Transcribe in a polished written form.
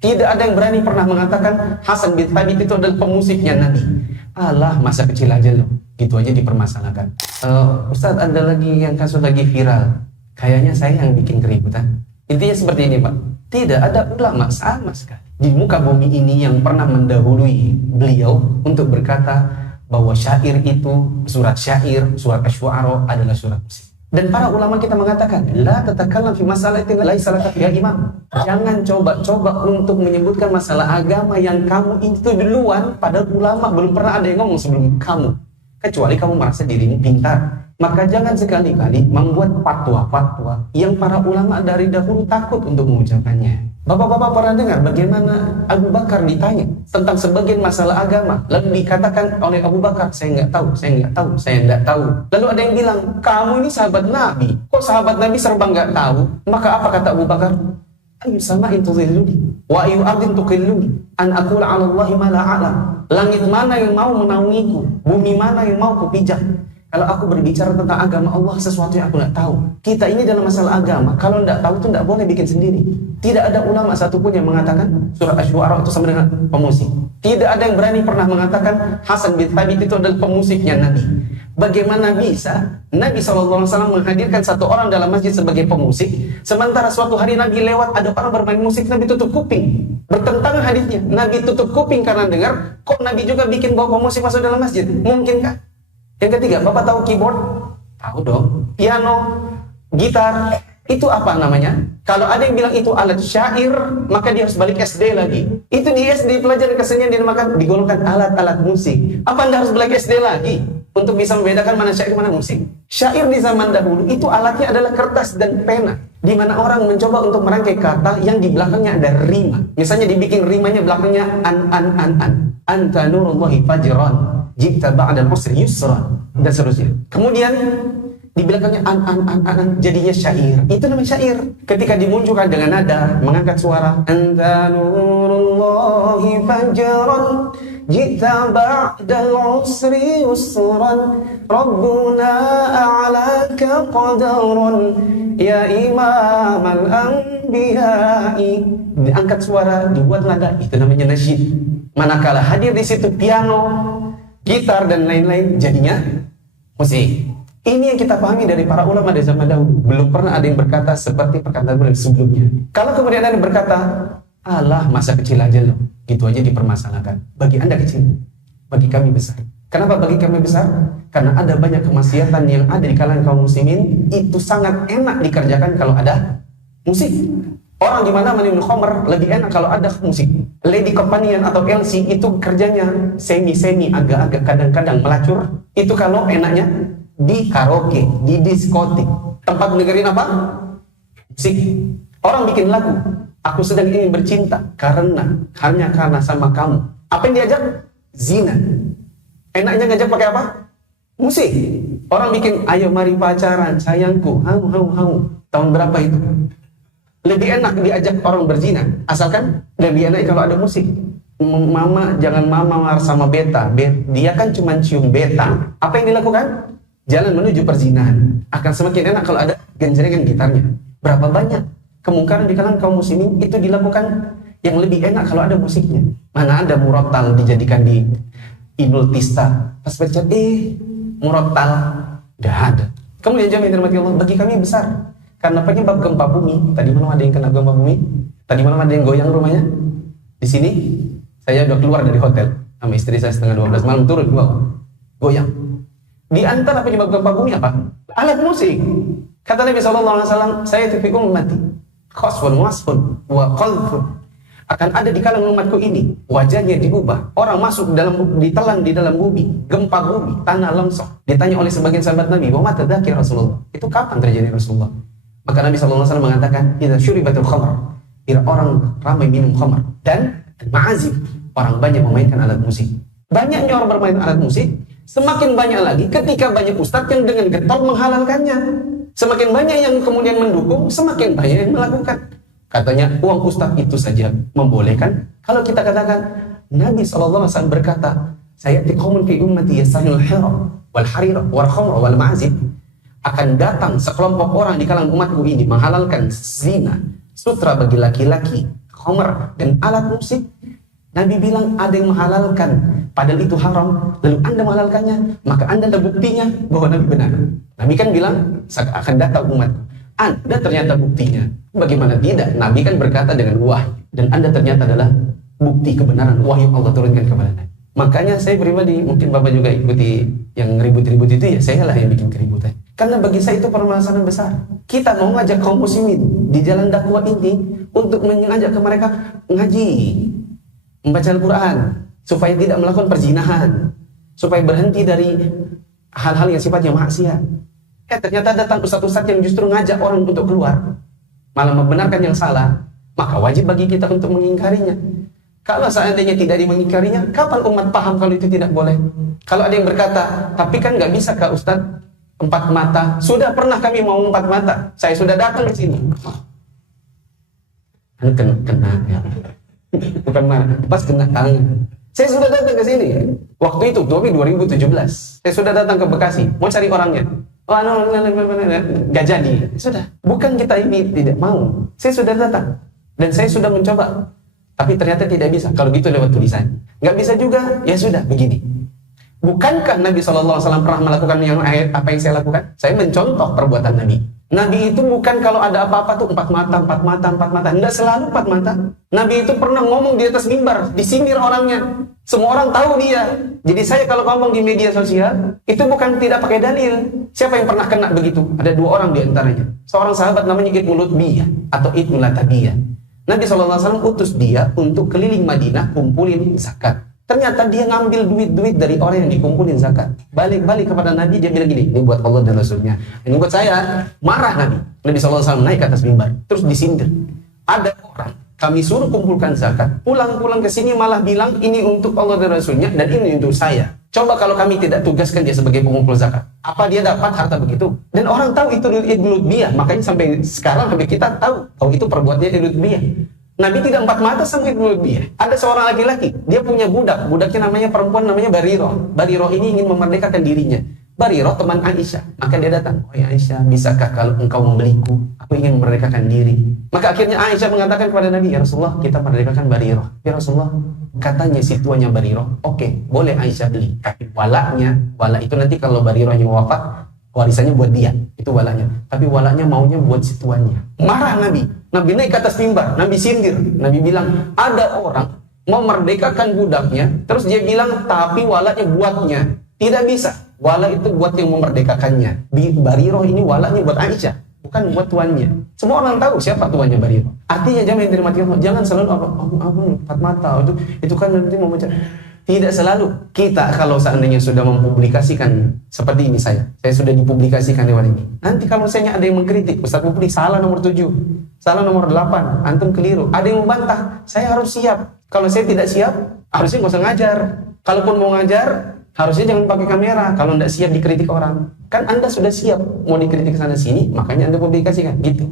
Tidak ada yang berani pernah mengatakan Hasan bin Thabit itu adalah pemusiknya Nabi. Alah, masa kecil aja loh. Gitu aja dipermasalahkan. Ustadz, ada lagi yang kasus lagi viral. Kayaknya saya yang bikin keributan. Intinya seperti ini, Pak. Tidak ada ulama sama sekali di muka bumi ini yang pernah mendahului beliau untuk berkata bahwa syair itu, surat syair, surat Asy-Syu'ara adalah surat musik. Dan para ulama kita mengatakan, la tatakallam fi masalatin laisa laka fiha imam. Jangan coba-coba untuk menyebutkan masalah agama yang kamu itu duluan, padahal ulama belum pernah ada yang ngomong sebelum kamu. Kecuali kamu merasa dirimu pintar. Maka jangan sekali-kali membuat fatwa-fatwa yang para ulama dari dahulu takut untuk mengucapkannya. Bapak-bapak pernah dengar bagaimana Abu Bakar ditanya tentang sebagian masalah agama, lalu dikatakan oleh Abu Bakar, saya nggak tahu. Lalu ada yang bilang, kamu ini sahabat Nabi, kok sahabat Nabi serba nggak tahu? Maka apa kata Abu Bakar? Ayu sama'in tudhilluni wa ayu ardin tuqilluni an aqula 'ala Allahi ma la a'lam. Langit mana yang mau menaungiku, bumi mana yang mau kupijak, kalau aku berbicara tentang agama Allah, sesuatu yang aku nggak tahu. Kita ini dalam masalah agama, kalau nggak tahu itu nggak boleh bikin sendiri. Tidak ada ulama satupun yang mengatakan surat Asy-Syu'ara itu sama dengan pemusik. Tidak ada yang berani pernah mengatakan Hasan bin Thabit itu adalah pemusiknya Nabi. Bagaimana bisa Nabi SAW menghadirkan satu orang dalam masjid sebagai pemusik, sementara suatu hari Nabi lewat, ada orang bermain musik, Nabi tutup kuping. Bertentangan hadisnya. Nabi tutup kuping karena dengar, kok Nabi juga bikin bawa pemusik masuk dalam masjid? Mungkinkah? Yang ketiga, Bapak tahu keyboard? Tahu dong. Piano, gitar, itu apa namanya? Kalau ada yang bilang itu alat syair, maka dia harus balik SD lagi. Itu di SD pelajaran kesenian dinamakan, digolongkan alat-alat musik. Apa Anda harus balik SD lagi untuk bisa membedakan mana syair mana musik? Syair di zaman dahulu itu alatnya adalah kertas dan pena, di mana orang mencoba untuk merangkai kata yang di belakangnya ada rima. Misalnya dibikin rimanya belakangnya an. Anta nurullahi fajran jibta ba'dal usri yusra, dan seterusnya. Kemudian di belakangnya an jadinya syair. Itu namanya syair. Ketika dimunculkan dengan nada, mengangkat suara, anta nurullahi fajran jibta ba'dal usri yusran, rabbuna a'laka qadaran ya imam al-anbiya'i. Diangkat suara, dibuat nada, itu namanya nasyid. Manakala hadir di situ piano, gitar dan lain-lain, jadinya musik. Ini yang kita pahami dari para ulama dari zaman dahulu. Belum pernah ada yang berkata seperti perkataan beliau sebelumnya. Kalau kemudian ada yang berkata, alah, masa kecil aja loh, gitu aja dipermasalahkan. Bagi Anda kecil, bagi kami besar. Kenapa bagi kami besar? Karena ada banyak kemaksiatan yang ada di kalangan kaum muslimin, itu sangat enak dikerjakan kalau ada musik. Orang di mana minum khamr lebih enak kalau ada musik. Lady Companion atau LC itu kerjanya semi agak-agak kadang-kadang melacur. Itu kalau enaknya di karaoke, di diskotik. Tempat dengerin apa? Musik. Orang bikin lagu, aku sedang ingin bercinta hanya karena sama kamu. Apa yang diajak? Zina. Enaknya ngajak pakai apa? Musik. Orang bikin ayo mari pacaran sayangku, hau. Tahun berapa itu? Lebih enak diajak orang berzina, asalkan lebih enak kalau ada musik. Mama, jangan mama sama beta. Dia kan cuma cium beta. Apa yang dilakukan? Jalan menuju perzinahan. Akan semakin enak kalau ada genjrengan gitarnya. Berapa banyak kemungkaran di kalangan kaum muslimin itu dilakukan yang lebih enak kalau ada musiknya. Mana ada murattal dijadikan di Ibnul Tista. Pas baca, murattal, udah ada. Kemudian jamaah yang dirahmati Allah, bagi kami besar. Karena penyebab gempa bumi, tadi mana ada yang kena gempa bumi? Tadi mana ada yang goyang rumahnya? Di sini, saya udah keluar dari hotel sama istri saya setengah 12 malam turun ke bawah, goyang. Di antara penyebab gempa bumi apa? Alat musik. Kata Nabi SAW, saya tipikum ummati khasfun wasfun wa qalfun. Akan ada di kalangan umatku ini, wajahnya diubah. Orang masuk ditelan di dalam bumi, gempa bumi, tanah longsor. Ditanya oleh sebagian sahabat Nabi, wa mata dzakir Rasulullah. Itu kapan terjadi Rasulullah? Maka Nabi SAW mengatakan, idza syuribatul khamr, bila orang ramai minum khamr, dan ma'azif, orang banyak memainkan alat musik. Banyaknya orang bermain alat musik, semakin banyak lagi ketika banyak ustadz yang dengan getol menghalalkannya. Semakin banyak yang kemudian mendukung, semakin banyak yang melakukan. Katanya uang ustadz itu saja membolehkan. Kalau kita katakan, Nabi SAW berkata, saya tiqaumun fi ummati yasanul hira wal harira wal khamra wal ma'azif. Akan datang sekelompok orang di kalangan umatku ini menghalalkan zina, sutra bagi laki-laki, khamr dan alat musik. Nabi bilang ada yang menghalalkan, padahal itu haram, lalu Anda menghalalkannya, maka Anda ada buktinya bahwa Nabi benar. Nabi kan bilang, akan datang umat, Anda ternyata buktinya. Bagaimana tidak? Nabi kan berkata dengan wahyu, dan Anda ternyata adalah bukti kebenaran wahyu Allah turunkan kepada Anda. Makanya saya pribadi, mungkin Bapak juga ikuti yang ribut-ribut itu, ya saya lah yang bikin keributan. Karena bagi saya itu permasalahan besar. Kita mau ngajak kaum muslimin di jalan dakwah ini untuk mengajak ke mereka ngaji, membaca Al-Quran, supaya tidak melakukan perzinahan, supaya berhenti dari hal-hal yang sifatnya maksiat. Ternyata datang ustaz-ustaz yang justru ngajak orang untuk keluar, malah membenarkan yang salah, maka wajib bagi kita untuk mengingkarinya. Kalau seandainya tidak mengingkarinya, kapan umat paham kalau itu tidak boleh? Kalau ada yang berkata, tapi kan nggak bisa Kak Ustaz, 4 mata. Sudah pernah kami mau 4 mata, saya sudah datang ke sini. Kena ya. Bukan marah, pas kena tangan. Saya sudah datang ke sini. Waktu itu, 2017. Saya sudah datang ke Bekasi, mau cari orangnya. Oh, gak jadi. Sudah. Bukan kita ini tidak mau. Saya sudah datang. Dan saya sudah mencoba. Tapi ternyata tidak bisa. Kalau gitu lewat tulisan. Gak bisa juga, ya sudah, begini. Bukankah Nabi SAW pernah melakukan apa yang saya lakukan? Saya mencontoh perbuatan Nabi. Nabi itu bukan kalau ada apa-apa tuh 4 mata, 4 mata, 4 mata. Tidak selalu 4 mata. Nabi itu pernah ngomong di atas mimbar, disindir orangnya. Semua orang tahu dia. Jadi saya kalau ngomong di media sosial, itu bukan tidak pakai dalil. Siapa yang pernah kena begitu? Ada 2 orang di antaranya. Seorang sahabat namanya Ibnu Lutbiyah atau Ibnu Latabiyah. Nabi SAW utus dia untuk keliling Madinah kumpulin zakat. Ternyata dia ngambil duit-duit dari orang yang dikumpulin zakat. Balik-balik kepada Nabi, dia bilang gini, ini buat Allah dan Rasulnya. Ini buat saya. Marah Nabi. Nabi SAW naik ke atas mimbar. Terus disindir. Ada orang, kami suruh kumpulkan zakat. Pulang-pulang ke sini malah bilang, ini untuk Allah dan Rasulnya, dan ini untuk saya. Coba kalau kami tidak tugaskan dia sebagai pengumpul zakat. Apa dia dapat harta begitu? Dan orang tahu itu Ibnu Lutbiyah. Makanya sampai sekarang, sampai kita tahu, kalau itu perbuatannya Ibnu Lutbiyah. Nabi tidak 4 mata sama Ibnu Lutbiyah. Ada seorang laki-laki, dia punya budak. Budaknya namanya perempuan, namanya Bariroh. Bariroh ini ingin memerdekakan dirinya. Bariroh teman Aisyah. Maka dia datang, oh ya Aisyah, bisakah kalau engkau membeliku? Aku ingin memerdekakan diri. Maka akhirnya Aisyah mengatakan kepada Nabi, ya Rasulullah, kita merdekakan Bariroh. Ya Rasulullah, katanya si tuanya Bariroh, oke, boleh Aisyah beli. Tapi walaknya, walak itu nanti kalau Barirohnya wafat, warisannya buat dia. Itu walaknya. Tapi walaknya maunya buat si tuannya. Marah Nabi. Nabi naik ke atas mimbar, Nabi sindir. Nabi bilang, ada orang mau merdekakan budaknya, terus dia bilang, tapi walaknya buatnya. Tidak bisa. Walak itu buat yang memerdekakannya. Bariroh ini walaknya buat Aisyah, bukan buat tuannya. Semua orang tahu siapa tuannya Bariroh. Artinya jangan selalu apa 4 mata. Itu kan nanti memecah. Tidak selalu. Kita kalau seandainya sudah mempublikasikan seperti ini saya sudah dipublikasikan lewat ini. Nanti kalau misalnya ada yang mengkritik, Ustaz Mufli salah nomor 7, salah nomor 8, antum keliru. Ada yang membantah, saya harus siap. Kalau saya tidak siap, harusnya nggak usah ngajar. Kalaupun mau ngajar, harusnya jangan pakai kamera. Kalau tidak siap dikritik orang, kan Anda sudah siap mau dikritik sana sini, makanya Anda publikasikan gitu.